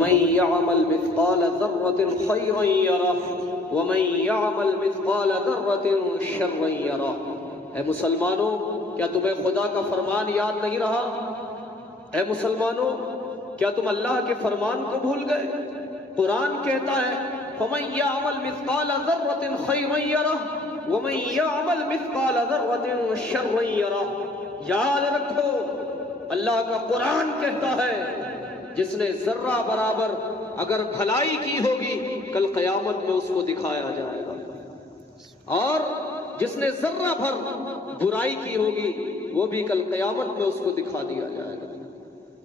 فمن يعمل مثقال ذرة خيرا يره ومن يعمل مثقال ذرة شرا يره۔ اے مسلمانوں، کیا تمہیں خدا کا فرمان یاد نہیں رہا؟ اے مسلمانوں، کیا تم اللہ کے فرمان کو بھول گئے؟ قرآن کہتا ہے فَمَن يَعْمَلْ مِثْقَالَ ذَرَّةٍ خَيْرًا يَرَهُ وَمَن يَعْمَلْ مِثْقَالَ ذَرَّةٍ شَرًّا يَرَهُ۔ یاد رکھو، اللہ کا قرآن کہتا ہے جس نے ذرہ برابر اگر بھلائی کی ہوگی کل قیامت میں اس کو دکھایا جائے گا، اور جس نے ذرہ بھر برائی کی ہوگی وہ بھی کل قیامت میں اس کو دکھا دیا جائے گا۔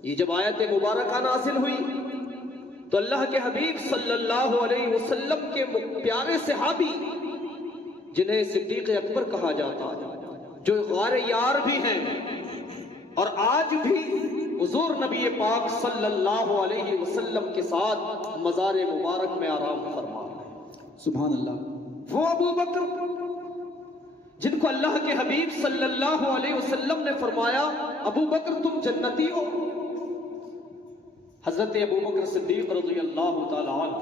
یہ جب آیت مبارکہ نازل ہوئی تو اللہ کے حبیب صلی اللہ علیہ وسلم کے پیارے صحابی جنہیں صدیق اکبر کہا جاتا ہے، جو غار یار بھی ہیں اور آج بھی حضور نبی پاک صلی اللہ علیہ وسلم کے ساتھ مزار مبارک میں آرام فرما ہے، سبحان اللہ، وہ ابو بکر جن کو اللہ کے حبیب صلی اللہ علیہ وسلم نے فرمایا ابو بکر تم جنتی ہو۔ حضرت ابو بکر صدیق رضی اللہ تعالی عنہ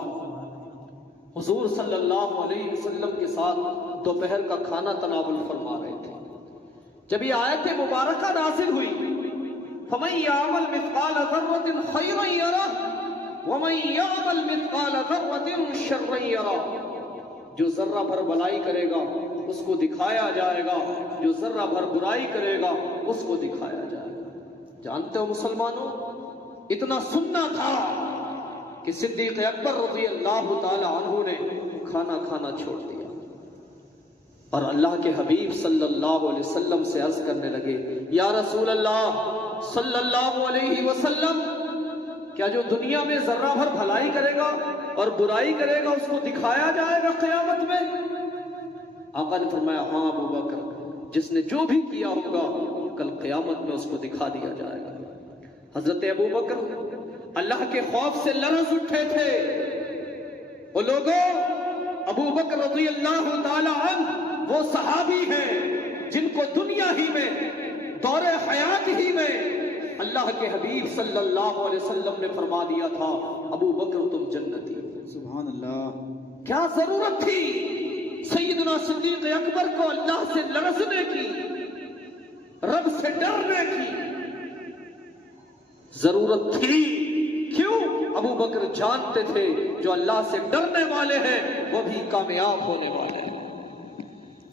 حضور صلی اللہ علیہ وسلم کے ساتھ دوپہر کا کھانا تناول فرما رہے تھے، جب یہ آیت مبارکہ نازل ہوئی فَمَن يَعْمَلْ مِثْقَالَ ذَرَّةٍ خَيْرًا يَرَهُ وَمَن يَعْمَلْ مِثْقَالَ ذَرَّةٍ شَرًّا يَرَهُ۔ جو ذرہ بھر بھلائی کرے گا اس کو دکھایا جائے گا، جو ذرہ بھر برائی کرے گا اس کو دکھایا جائے گا۔ جانتے ہو مسلمانوں، اتنا سننا تھا کہ صدیق اکبر رضی اللہ تعالی عنہ نے کھانا کھانا چھوڑ دیا اور اللہ کے حبیب صلی اللہ علیہ وسلم سے عرض کرنے لگے یا رسول اللہ صلی اللہ علیہ وسلم، کیا جو دنیا میں ذرہ بھر بھلائی کرے گا اور برائی کرے گا اس کو دکھایا جائے گا قیامت میں؟ آقا نے فرمایا ہاں ابو بکر، جس نے جو بھی کیا ہوگا کل قیامت میں اس کو دکھا دیا جائے گا۔ حضرت ابو بکر اللہ کے خوف سے لرز اٹھے تھے۔ وہ لوگوں، ابو بکر رضی اللہ تعالی عنہ وہ صحابی ہیں جن کو دنیا ہی میں دور حیات ہی میں اللہ کے حبیب صلی اللہ علیہ وسلم نے فرما دیا تھا ابو بکر تم جنتی۔ سبحان اللہ، کیا ضرورت تھی سیدنا صدیق اکبر کو اللہ سے لرزنے کی، رب سے ڈرنے کی؟ ضرورت تھی، کیوں؟ ابو بکر جانتے تھے جو اللہ سے ڈرنے والے ہیں وہ بھی کامیاب ہونے والے ہیں۔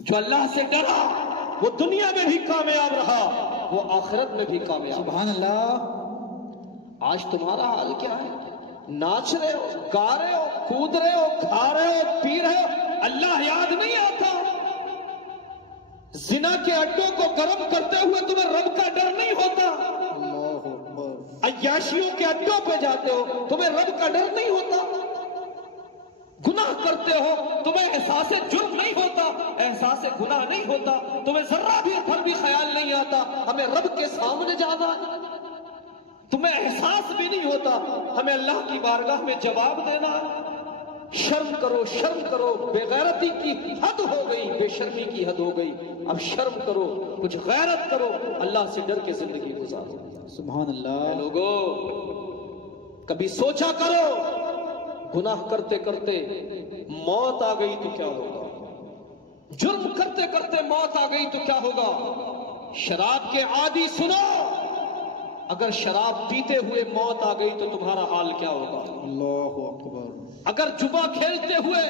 جو اللہ سے ڈرا وہ دنیا میں بھی کامیاب رہا، وہ آخرت میں بھی کامیاب۔ سبحان اللہ۔ آج تمہارا حال کیا ہے؟ ناچ رہے ہو، گا رہے ہو، کود رہے ہو، کھا رہے ہو، پی رہے ہو، اللہ یاد نہیں آتا؟ زنا کے اڈوں کو گرم کرتے ہوئے تمہیں رب کا ڈر نہیں ہوتا؟ اللہ اکبر۔ عیاشیوں کے اڈوں پہ جاتے ہو، تمہیں رب کا ڈر نہیں ہوتا؟ گناہ کرتے ہو، تمہیں احساس جرم نہیں ہوتا، احساس گناہ نہیں ہوتا، تمہیں ذرہ بھی بھر بھی خیال نہیں آتا ہمیں رب کے سامنے جانا ہے، تمہیں احساس بھی نہیں ہوتا ہمیں اللہ کی بارگاہ میں جواب دینا ہے۔ شرم کرو، شرم کرو، بے غیرتی کی حد ہو گئی، بے شرمی کی حد ہو گئی، اب شرم کرو، کچھ غیرت کرو، اللہ سے ڈر کے زندگی گزارو۔ سبحان اے اللہ۔ لوگو، کبھی سوچا کرو گناہ کرتے کرتے موت آ گئی تو کیا ہوگا؟ جرم کرتے کرتے موت آ گئی تو کیا ہوگا؟ شراب کے عادی سنو، اگر شراب پیتے ہوئے موت آ گئی تو تمہارا حال کیا ہوگا؟ اللہ اکبر۔ اگر جوا کھیلتے ہوئے،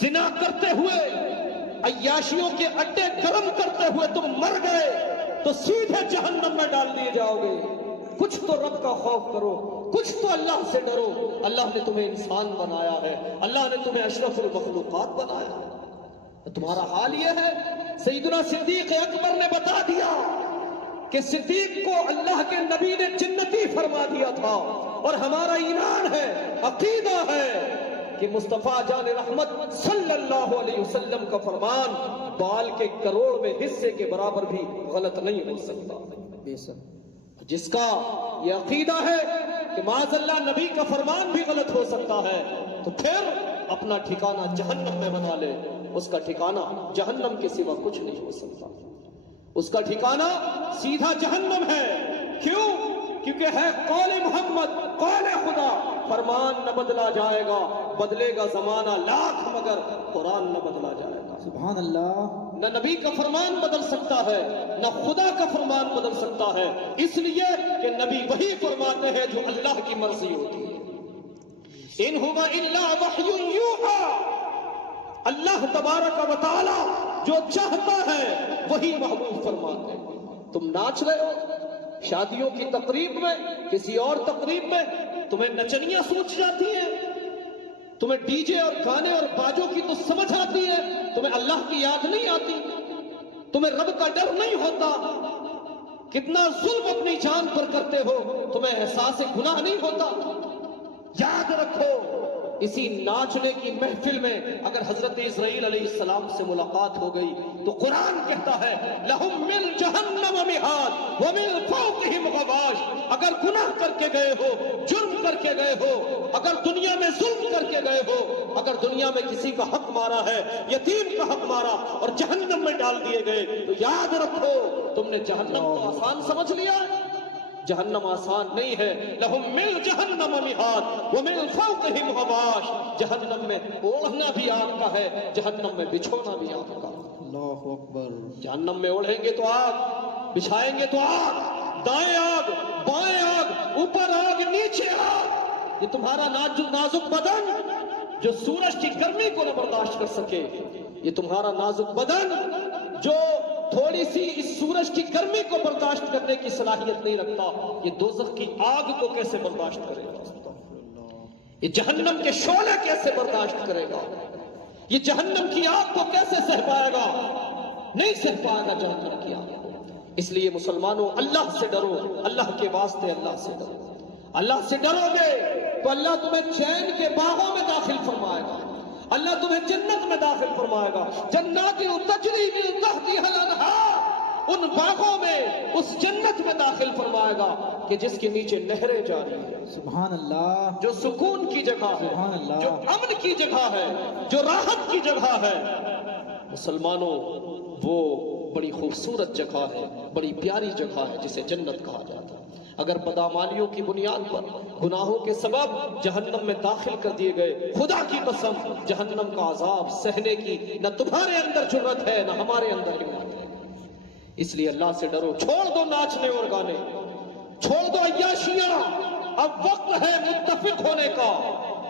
زنا کرتے ہوئے، عیاشیوں کے اڈے گرم کرتے ہوئے تم مر گئے تو سیدھے جہنم میں ڈال دیے جاؤ گے۔ کچھ تو رب کا خوف کرو، کچھ تو اللہ سے ڈرو۔ اللہ نے تمہیں انسان بنایا ہے، اللہ نے تمہیں اشرف المخلوقات بنایا ہے، تمہارا حال یہ ہے۔ سیدنا صدیق اکبر نے بتا دیا کہ صدیق کو اللہ کے نبی نے جنتی فرما دیا تھا، اور ہمارا ایمان ہے، عقیدہ ہے کہ مصطفیٰ جان رحمت صلی اللہ علیہ وسلم کا فرمان بال کے کروڑویں حصے کے برابر بھی غلط نہیں ہو سکتا۔ بے شک۔ جس کا یہ عقیدہ ہے کہ معاذ اللہ نبی کا فرمان بھی غلط ہو سکتا ہے تو پھر اپنا ٹھکانہ جہنم میں بنا لے۔ اس کا ٹھکانہ جہنم کے سوا کچھ نہیں ہو سکتا، اس کا ٹھکانہ سیدھا جہنم ہے۔ کیوں؟ کیونکہ ہے قول محمد، قول خدا، فرمان نہ بدلا جائے گا، بدلے گا زمانہ لاکھ مگر قرآن نہ بدلا جائے گا۔ سبحان اللہ۔ نہ نبی کا فرمان بدل سکتا ہے، نہ خدا کا فرمان بدل سکتا ہے، اس لیے کہ نبی وہی فرماتے ہیں جو اللہ کی مرضی ہوتی ہے۔ ان هو الا وحی یوحی، اللہ تبارک و تعالی جو چاہتا ہے وہی محبوب فرماتے ہیں۔ تم ناچ رہے ہو شادیوں کی تقریب میں، کسی اور تقریب میں، تمہیں نچنیاں سوچ جاتی ہیں، تمہیں ڈی جے اور گانے اور باجوں کی تو سمجھ آتی ہے، تمہیں اللہ کی یاد نہیں آتی، تمہیں رب کا ڈر نہیں ہوتا، کتنا ظلم اپنی جان پر کرتے ہو، تمہیں احساس گناہ نہیں ہوتا۔ یاد رکھو اسی ناچنے کی محفل میں اگر حضرت اسرائیل علیہ السلام سے ملاقات ہو گئی تو قرآن کہتا ہے لہم من جہنم مہاد ومن فوقہم غواش۔ اگر گناہ کر کے گئے ہو، جرم کر کے گئے ہو، اگر دنیا میں ظلم کر کے گئے ہو، اگر دنیا میں کسی کا حق مارا ہے، یتیم کا حق مارا اور جہنم میں ڈال دیے گئے تو یاد رکھو تم نے جہنم کو آسان سمجھ لیا ہے۔ جہنم آسان نہیں ہے۔ لہم من جہنم مہاد ومن فوقہم غواش۔ جہنم میں اوڑھنا بھی آپ کا ہے، جہنم میں بچھونا بھی آپ کا۔ اللہ اکبر۔ جہنم میں اوڑھیں گے تو آگ، بچھائیں گے تو آگ، دائیں آگ، بائیں آگ، اوپر آگ، نیچے آگ۔ یہ تمہارا نازک بدن جو سورج کی گرمی کو نہ برداشت کر سکے، یہ تمہارا نازک بدن جو تھوڑی سی اس سورج کی گرمی کو برداشت کرنے کی صلاحیت نہیں رکھتا، یہ دوزخ کی آگ کو کیسے برداشت کرے گا؟ یہ جہنم کے شعلے کیسے برداشت کرے گا؟ یہ جہنم کی آگ کو کیسے سہ پائے گا؟ نہیں سہ پائے گا جہنم کی آگ۔ اس لیے مسلمانوں اللہ سے ڈرو، اللہ کے واسطے اللہ سے ڈرو۔ اللہ سے ڈرو گے تو اللہ تمہیں چین کے باغوں میں داخل فرمائے گا، اللہ تمہیں جنت میں داخل فرمائے گا۔ جنات تجری من تحتها الانہار، ان باغوں میں، اس جنت میں داخل فرمائے گا کہ جس کے نیچے نہریں جاری ہیں۔ سبحان اللہ۔ جو سکون کی جگہ ہے، سبحان اللہ۔ جو امن کی جگہ ہے، جو راحت کی جگہ ہے۔ مسلمانوں وہ بڑی خوبصورت جگہ ہے، بڑی پیاری جگہ ہے جسے جنت کہا جاتا ہے۔ اگر بدعمالیوں کی بنیاد پر گناہوں کے سبب جہنم میں داخل کر دیے گئے، خدا کی قسم جہنم کا عذاب سہنے کی نہ تمہارے اندر جرت ہے نہ ہمارے اندر ہمت ہے۔ اس لیے اللہ سے ڈرو، چھوڑ دو ناچنے اور گانے، چھوڑ دو عیاشیاں۔ اب وقت ہے متفق ہونے کا،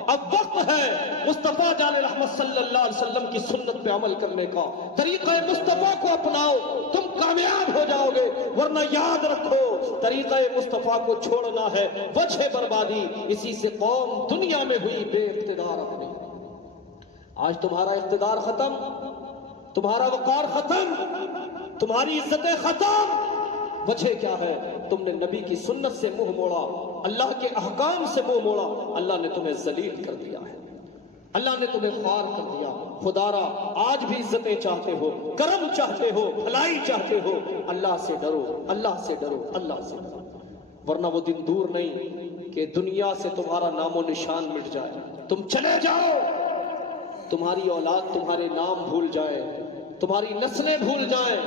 اب وقت ہے مصطفیٰ جان رحمت صلی اللہ علیہ وسلم کی سنت پہ عمل کرنے کا۔ طریقہ مصطفیٰ کو اپناؤ، تم کامیاب ہو جاؤ گے، ورنہ یاد رکھو طریقہ مصطفیٰ کو چھوڑنا ہے وجہ بربادی۔ اسی سے قوم دنیا میں ہوئی بے اقتدار اپنی۔ آج تمہارا اقتدار ختم، تمہارا وقار ختم، تمہاری عزتیں ختم۔ وجہ کیا ہے؟ تم نے نبی کی سنت سے منہ موڑا، اللہ کے احکام سے منہ موڑا، اللہ نے تمہیں ذلیل کر دیا ہے، اللہ نے تمہیں خوار کر دیا۔ خدا را آج بھی عزتیں چاہتے ہو، کرم چاہتے ہو، بھلائی چاہتے ہو، اللہ سے ڈرو، اللہ سے ڈرو، اللہ سے ڈرو، ورنہ وہ دن دور نہیں کہ دنیا سے تمہارا نام و نشان مٹ جائے، تم چلے جاؤ، تمہاری اولاد تمہارے نام بھول جائے، تمہاری نسلیں بھول جائیں،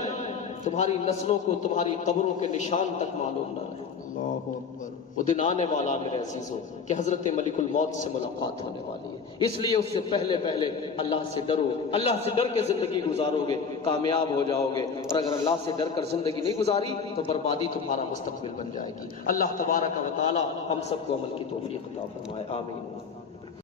تمہاری نسلوں کو تمہاری قبروں کے نشان تک معلوم نہ رہے۔ اللہ اکبر۔ وہ دن آنے والا میرے عزیزوں کہ حضرت ملک الموت سے ملاقات ہونے والی ہے، اس لیے اس سے پہلے اللہ سے ڈرو، اللہ سے ڈر کے زندگی گزارو گے کامیاب ہو جاؤ گے، اور اگر اللہ سے ڈر کر زندگی نہیں گزاری تو بربادی تمہارا مستقبل بن جائے گی۔ اللہ تبارک و تعالی ہم سب کو عمل کی توفیق عطا فرمائے، آمین۔